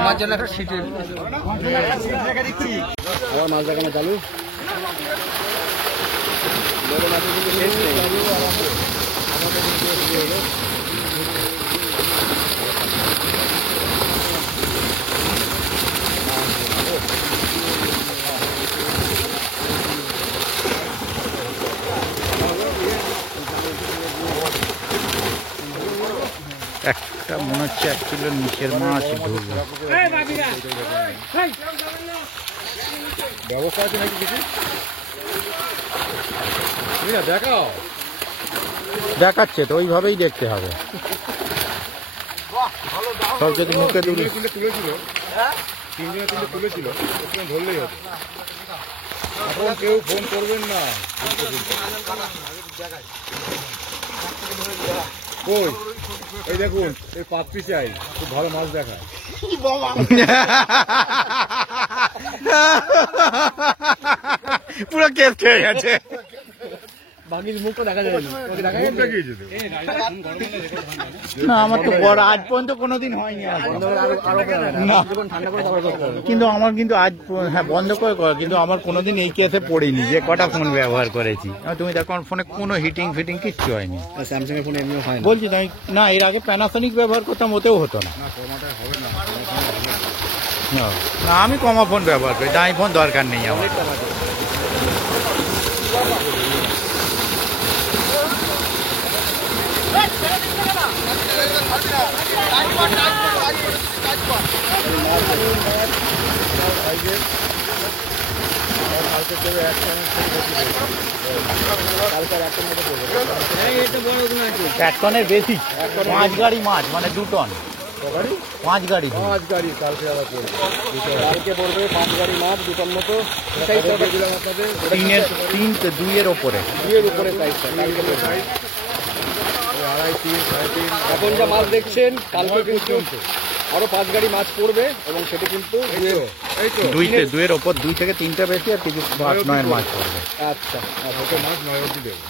আমার জন্য একটা সিট, আবার মাছ দেখানো চালু। বড় মাছের কিন্তু শেষ নেই। হচ্ছে 1 কিলো নিচের মাছ ঢুকবে। ব্যবস্থা আছে নাকি কিছু? দেখাও, দেখাচ্ছে তো, ওইভাবেই দেখতে হবে। সব যদি মুখে তুলে তুলেছিল, 3 জনে তুলেছিল, ওখানে ধরলেই হবে। এখন কেউ ফোন করবেন না। কই, এই দেখুন, এই পাত্রী চাই, খুব ভালো মাছ দেখায়। পুরো কেস খেয়ে গেছে। বাকির মুখও দেখা যায় না। মুখ দেখিয়েছে তো। না, আমার তো বড় আজ পর্যন্ত কোনোদিন হয়নি। আর না, ঠান্ডা করে ব্যবহার করতে হবে। কিন্তু আমার কিন্তু আজ, হ্যাঁ বন্ধ করে কর, কিন্তু আমার কোনোদিন এই কেসে পড়িনি যে কটা ফোন ব্যবহার করেছি। তুমি দেখো আমার ফোনে কোনো হিটিং ফিটিং কিচ্ছু হয়নি। স্যামসাং এর ফোনে এমনিও হয় না। বলছি তাই না, এর আগে প্যানাসোনিক ব্যবহার করতাম, ওতেও হতো না। না, না, আমি কমা ফোন ব্যবহার করি, দামি ফোন দরকার নেই আমার। এক টনের বেশি, 5 গাড়ি মাছ, মানে 2 টন। 5 গাড়ি, 5 গাড়ি কালকে আবার পড়বে। কালকে পড়বে 5 গাড়ি মাছ, 2 টন মতো। দিলাম আপনাদের 2-এর ওপরে। 2 এর উপরে সাইজটা কালকে পড়বে। 2.5, 3, 3.5। এখন যা মাছ দেখছেন, কালকে কিন্তু আরো 5 গাড়ি মাছ পড়বে এবং সেটা কিন্তু এই তো 2-এর ওপর, 2 থেকে 3টা বেশি, আর কিছু 8-9 মাছ পড়বে। আচ্ছা ছোট মাছ 9 অবধি দেবো।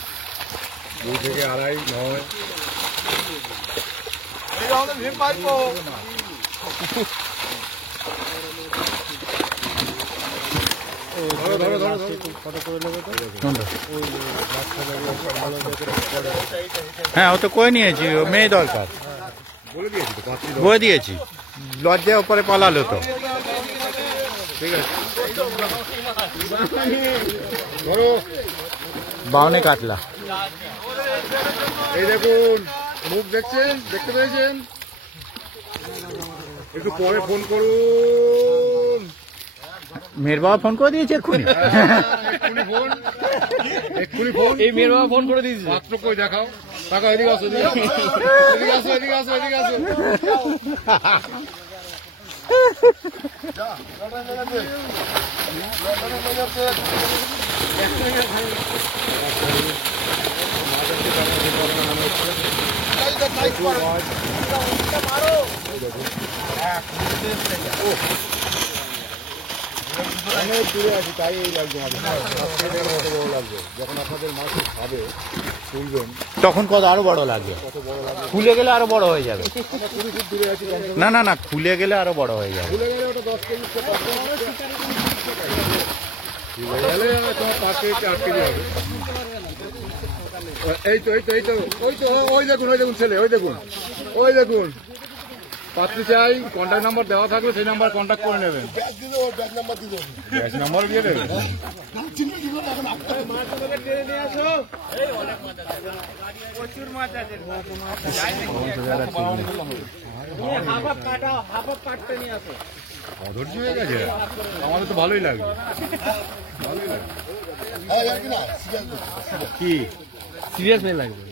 2 থেকে 2.5, 9। ধরো ধরো ধরো, কত করে নেবে তো? হ্যাঁ, ও তো কয়ে নিয়েছি, ও মেয়ে দরকার, বলে দিয়েছি তো, পাত্রী বলে দিয়েছি। লজ্জায় ওপরে পালালো তো। ঠিক আছে, ধরো। বাউনে কাতলা। এই দেখুন, মুখ দেখছেন, দেখতে পেয়েছেন? একটু পরে ফোন করুন। মেয়ের বাবা ফোন করে দিয়েছে এক্ষুনি। এক্ষুনি ফোন, এক্ষুনি ফোন। এই মেয়ের বাবা ফোন করে দিয়েছে। পাত্র কই দেখাও, তাকাও, এদিকে আসো, এদিকে আসো, এদিকে আসো, এদিকে আসো। অনেক দূরে আছি, তাই এই লাগছে আমাদের। বড় লাগবে যখন আপনাদের মাছ খাবে, তুলবেন, তখন কত আরো বড় লাগবে, খুলে গেলে আরো বড় হয়ে যাবে। 20 ফুট দূরে আছি। না না না, খুলে গেলে আরো বড় হয়ে যাবে। ভুলে গেলে ওটা 10 কেজি, 5 গেলে তোমার 5 কেজি 4 কেজি হবে। এই তো এই তো এই তো ওই তো, ওই দেখুন, ওই দেখুন ছেলে, ওই দেখুন, ওই দেখুন। পাত্রী চাই, কন্ট্যাক্ট নাম্বার দেওয়া থাকবে, সেই নাম্বার কন্ট্যাক্ট করে নেবেন। ব্যাচ নাম্বার দিয়ে দেবেন। অধৈর্য হয়ে গেছে, আমাদের তো ভালোই লাগবে, ভালোই লাগবে। কি সিরিয়াস মেয়ে লাগবে,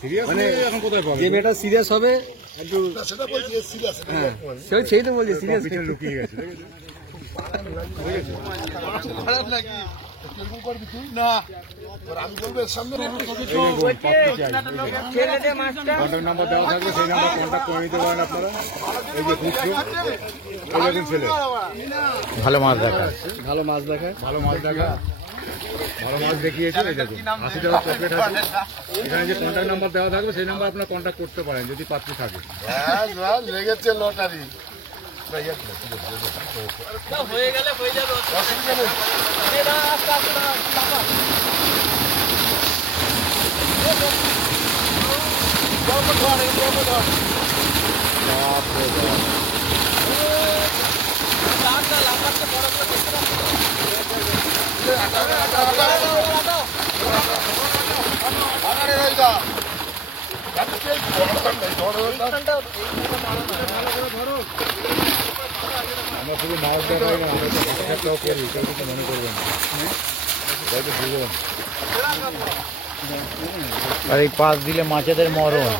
সিরিয়াস মানে এখন কোথায় পাবে? যে মেয়েটা সিরিয়াস হবে একটু, হ্যাঁ সেই তো বলছি সিরিয়াস। পিছনে লুকিয়ে গেছে, কন্ট্যাক্ট নাম্বার দেওয়া থাকবে, সেই নাম্বার কন্ট্যাক্ট করে নিতে পারেন আপনারা। এই যে খুচরো, এই দেখুন ছেলে, ভালো মাছ দেখা। ভালো মাছ দেখায়, ভালো মাছ দেখা, ভালো মাছ দেখিয়েছে। এই দেখুন 80 টাকা চকলেট আছে, এখানে যে কন্ট্যাক্ট নাম্বার দেওয়া থাকবে, সেই নাম্বার আপনারা কন্ট্যাক্ট করতে পারেন যদি পাত্রী থাকে। লেগেছে লটারি। হয়ে গেলে হয়ে যাবে, অসুবিধা নেই। আমরা শুধু মাছ দেখাই না, আমরা তো একটাও করি, কেউ কিছু মনে করবেন না, তাই তো বুঝবেন। আর এই পাশ দিলে মাছেদের মরণ।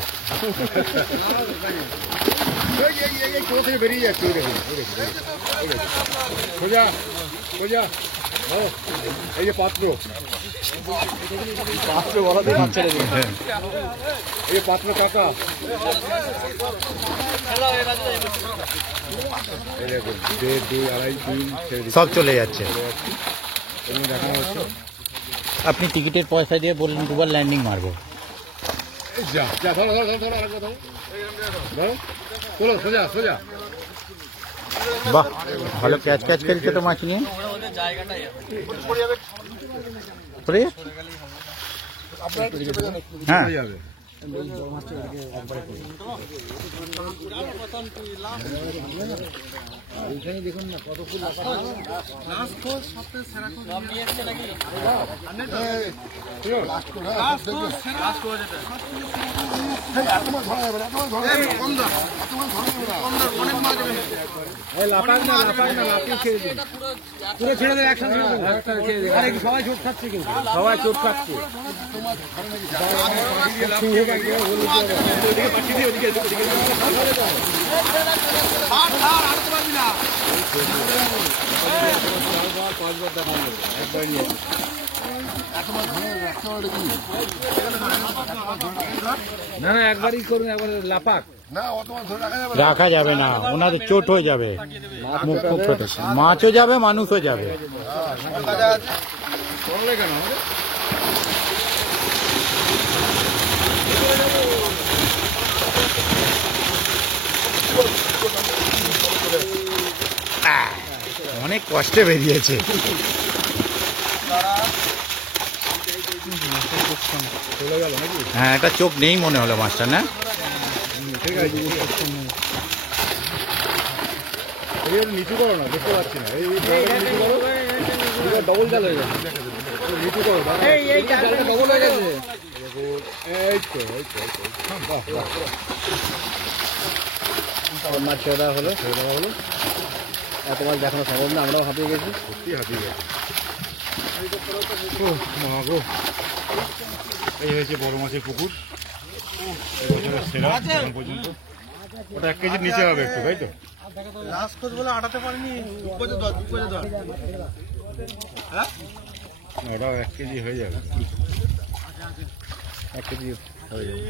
কোথা থেকে বেরিয়ে যাচ্ছে, ওই দেখুন, সোজা সোজা। এই যে পাত্র বলাতে মাছ ছেড়ে দিন। এই যে পাত্র কাকা, এই দেখুন 1.5, 2, 2.5, 3 ছেড়ে দিচ্ছে। সব চলে যাচ্ছে। এখানে দেখানো হচ্ছে। আপনি টিকিটের পয়সা দিয়ে বললেন দুবার ল্যান্ডিং মারবো। এই যা যা, ধরো ধরো ধরো, আরেকবার ধরো, ধরো, তোলো, সোজা সোজা। বাহ, ভালো ক্যাচ ক্যাচ খেলছে তো মাছ নিয়ে। পড়ে যাচ্ছে? হ্যাঁ, চলে যাবে। এইখানে দেখুন না কত ফুল পুরো ছেড়ে দেয়, একসাথে সবাই চোট খাচ্ছে, কিন্তু সবাই চোট খাচ্ছে। না না, একবারই করুন, একবার লাফাক। না অত মাছ ধরে রাখা যাবে না। রাখা যাবে না, ওনাদের চোট হয়ে যাবে, মুখ খুব ছোট, মাছও যাবে মানুষও যাবে। করলে কেন? অনেক কষ্টে বেরিয়েছে। চলে গেল নাকি? হ্যাঁ, একটা চোখ নেই মনে হলো মাছটা, না? ঠিক আছে, এই নিচু করো না, দেখতে পাচ্ছি না। এই নিচু করো, ডবল জাল হয়ে যাবে। নিচু করো, ডবল হয়ে গেছে। এই তো, এই তো, এই তো। বাহ বাহ, মাছ ছেড়ে দেওয়া হলো। ছেড়ে দেওয়া হলো। এত মাছ দেখানো সম্ভব না, আমরাও হাঁপিয়ে গেছি। সত্যি হাতিয়ে গেছে। ও মা গো, এই হয়েছে বড় মাছের পুকুর, এবছরের সেরা এখন পর্যন্ত। ওটা 1 কেজির নিচে হবে একটু, তাই তো? এটাও 1 কেজি হয়ে যাবে। 1 কেজি হয়ে যাবে।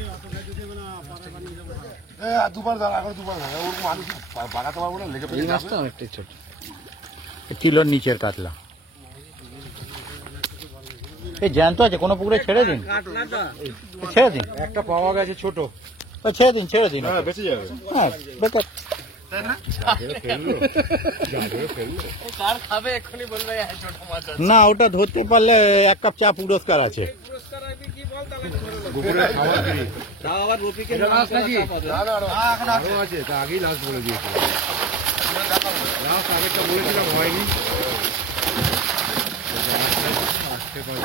আর দুবার দাঁড়া, এখন দুবার দাঁড়া, ওরকম মানুষ বাগাতে পারবো না, লেগে এই পেয়ে মাছটা অনেকটাই ছোট। কিলোর নিচের কাতলা। এই জ্যান্ত আছে, কোনো পুকুরে ছেড়ে দিন, ছেড়ে দিন, একটা পাওয়া গেছে ছোট, ছেড়ে দিন, ছেড়ে দিন। হ্যাঁ বেঁচে যাবে। হ্যাঁ, বেকার। ফেললো, ফেললো। না, ওটা ধরতে পারলে 1 কাপ চা পুরস্কার আছে। দুপুরের খাবার ফ্রি। তাও আবার রফিকে এটা লাস্ট নাকি? না না না, আরো আছে, তা আগেই লাস্ট বলে দিয়েছিল। লাস্ট আগেরটা বলেছিলাম, হয়নি। আসতে পারে।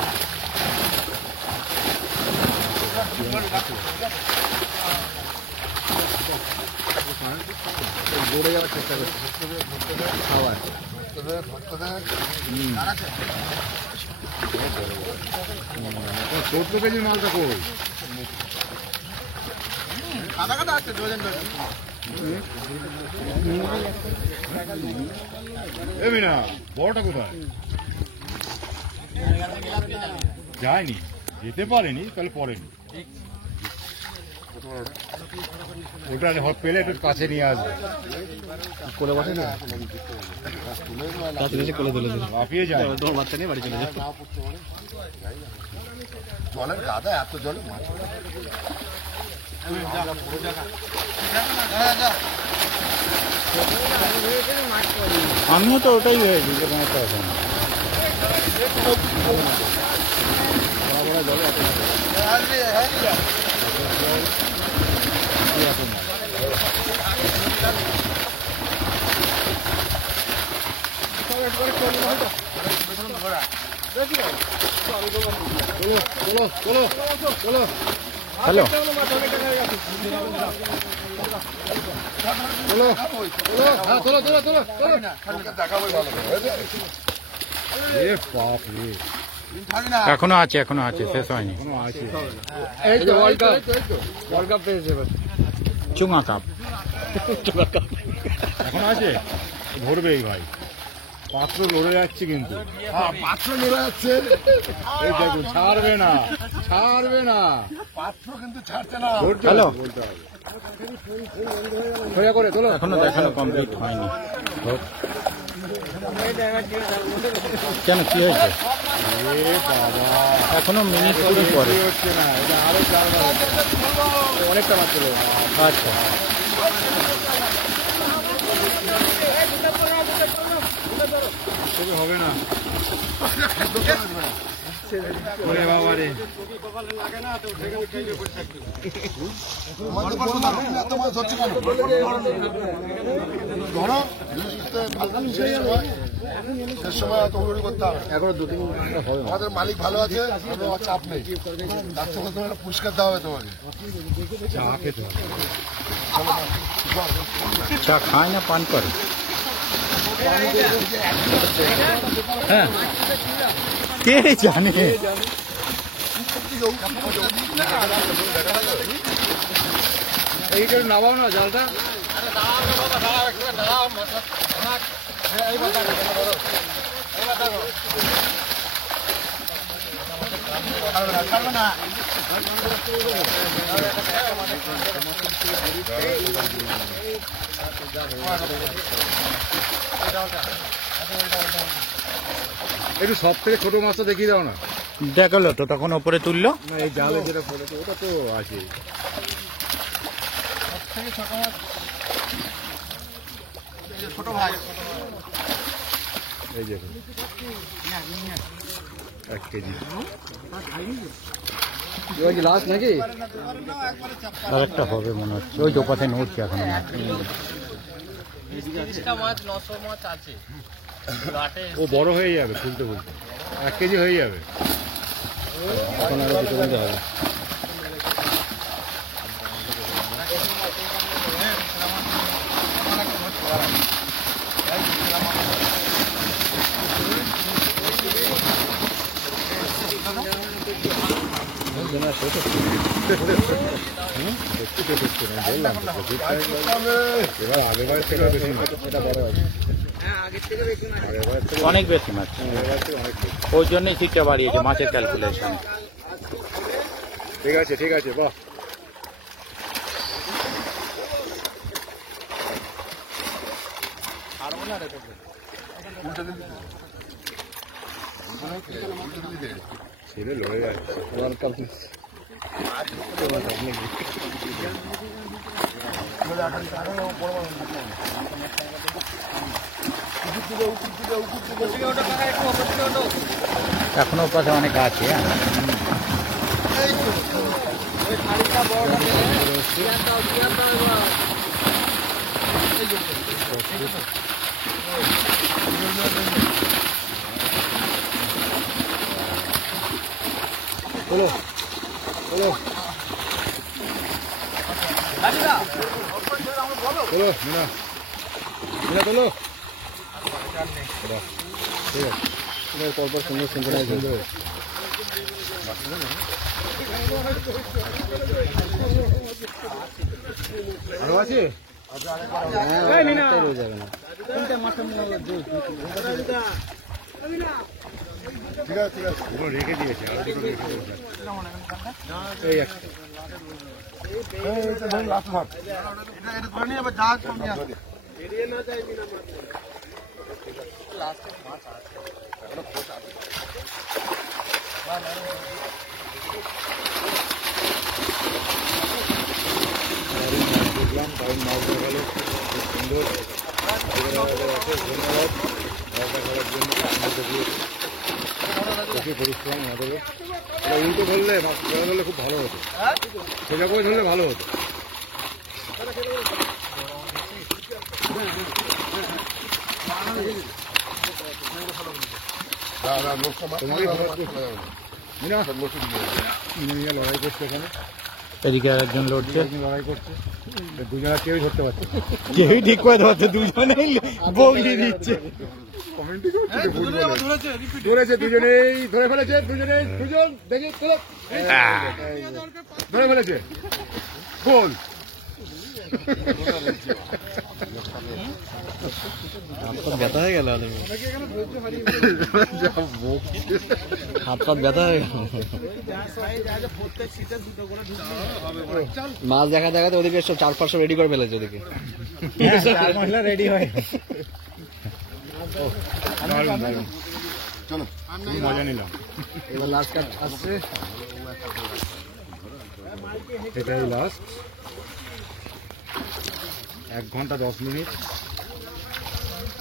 দৌড়ে যাওয়ার চেষ্টা করছে খাবার। 14 কেজির মালটা কই? এ মিনা, বড়টা কোথায়? যায়নি, যেতে পারেনি, তাহলে পড়েনি। ওটা পেলে একটু কাছে নিয়ে আসবে। কোলে বসে না, কাছে এসে কোলে তুলে দিল। লাফিয়ে যায়। তোমার বাচ্চা নিয়ে বাড়ি চলে যাবে। জলের গাদা, এত জলে মাছ আমিও তো ওটাই হয়েছি, যে কোনো কথা না। চলো চলো চলো চলো। হ্যালো এখনো আছে শেষ হয়নি এই তো ওয়ার্ল্ড কাপ পেয়েছে এবার। চুঙা কাপ এখন আছে ধরবেই ভাই, পাত্র লড়ে যাচ্ছে কিন্তু, পাত্র লড়ে যাচ্ছে, এই দেখুন ছাড়বে না পাত্র কিন্তু ছাড়ছে না। ধরতে হ্যালো। হবে, বলতে হবে। সোজা করে তোলো। এখনো দেখানো কমপ্লিট হয়নি কেন কি হয়েছে এ বাবা, এখনো মিনিট কুড়ি পরে কিছুই হচ্ছে না, এটা আরো চালনা হচ্ছে। অনেকটা মাত্র আচ্ছা হবে না। ওরে বাবা রে, তোমার ধরছে কেন? ধরো, শেষ সময় এত হুড়ি করতে হবে। এখনো 2-3 ঘন্টা হবে না। আমাদের মালিক ভালো আছে, কোনো চাপ নেই। তার থেকে তোমার একটা পুরস্কার দেওয়া হবে তোমাকে। চা খেতে হবে। চা খায় না পান করে হ্যাঁ কে জানে এইটা নামাও না জালটা। একটু সব থেকে ছোট মাছটা দেখিয়ে দাও না। দেখালো তো তখন ওপরে তুললো না, এই জালে যেটা পড়েছে ওটা তো আছে। এই দেখুন 1 কেজি। লাস্ট নাকি? আর একটা হবে মনে হচ্ছে ওই দোপাতে নড়ছে এখন ও বড় হয়ে যাবে খুলতে খুলতে, 1 কেজি হয়ে যাবে। এখন আরো দুটো কিনতে হবে। এবার আগেবার থেকে বেশি মাছ, এটা বড় আছে। অনেক বেশি মাছ ওই জন্যই সিটটা বাড়িয়েছে মাছের ক্যালকুলেশন ঠিক আছে বাহ। ছেলে লড়ে যাচ্ছে ওয়ার্ল্ড কাপ। এখনো পাশে অনেক আছে চলো চলো চলো মিনা মিনা চলো। ঠিক আছে, পরপর সুন্দর সিঙ্গেল সুন্দর। আরো আছে? রয়ে যাবে না। ঠিক আছে দুটো রেখে দিয়েছে, আর দুটো রেখে দিয়েছে। এই একটা ধরুন লাস্ট ভাগ। দেখলাম কারণ মাছ দেখালো খুব সুন্দর। ধন্যবাদ মাছ দেখার জন্য। বেশি পরিশ্রম না করলে উল্টো ধরলে মাছ ধরলে খুব ভালো হতো, সোজা করে ধরলে ভালো হতো। তোমাকে লড়াই করছে এখানে। এদিকে একজন লড়ছে, লড়াই করছে, দুজনে কেউই ধরতে পারছে না। কেউই ঠিক করে ধরছে, দুজনেই বগলি দিচ্ছে। ধরেছে দুজনেই, ধরে ফেলেছে দুজনেই, দুজন দেখি চলো, ধরে ফেলেছে, গোল। ব্যথা হয়ে গেল, হাত পাত ব্যথা হয়ে গেল। মাছ দেখা দেখাতে ওদিকে সব 4-500 রেডি করে ফেলেছে ওদিকে। রেডি হয়, চলো মজা নিলাম। এবার লাস্ট কাজ আসছে, এটাই লাস্ট, 1 ঘন্টা 10 মিনিট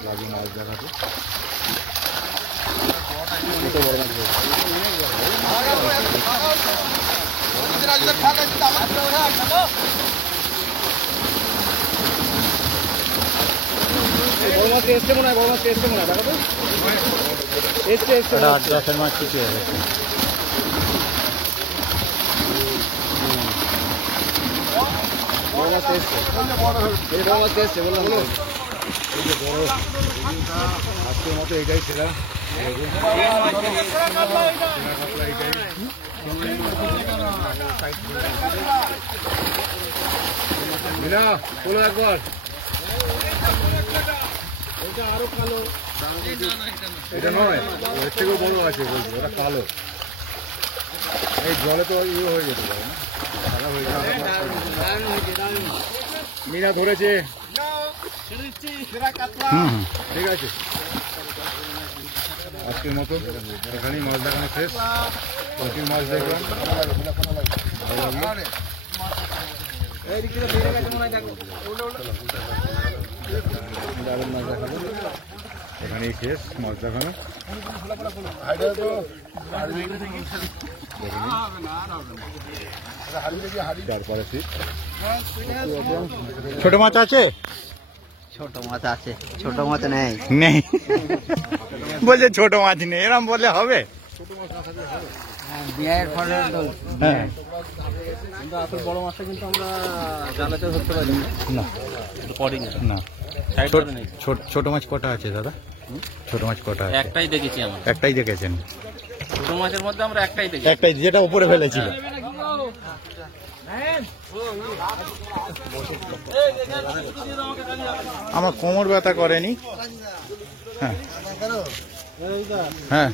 লাগে মাছ দেখাতে। বড় মাছ এসছে মনে হয়, বড় মাছ এসছে মনে হয়, দেখো তো এসছে এসছে। 8-10 মাছ কিছু হবে। বড় মাছ এসছে, এই বড় মাছ এসছে বললাম। এই যে বড় আজকের মতো এটাই ছেলা, মিনা তোলো একবার। এটা নয়, এর থেকেও বড় আছে বলছি, ওটা কালো। এই জলে তো ইয়ে হয়ে যেতে পারে না, সাদা হয়ে যাবে। মিনা ধরেছে, ঠিক আছে। আজকের মতো এখানেই মাছ দেখানো শেষ, প্রচুর মাছ দেখলাম, ভালো লাগলো। দারুণ মাছ দেখানো, এখানেই শেষ মাছ দেখানো। তারপরে শীত। ছোট মাছ আছে? ছোট মাছ আছে, ছোট মাছ নেই। নেই, বলছে ছোট মাছ নেই, এরম বললে হবে? বিয়ের ফলে হ্যাঁ, কিন্তু আসল বড় মাছটা কিন্তু আমরা জালাতে ধরতে পারি না পড়ি না। না। ছোট মাছ কটা আছে দাদা? ছোট মাছ কটা আছে? একটাই দেখেছি আমরা, একটাই দেখেছেন? ছোট মাছের মধ্যে আমরা একটাই দেখেছি। একটাই, যেটা উপরে ফেলেছিল। আমার কোমর ব্যথা করেনি। হ্যাঁ হ্যাঁ।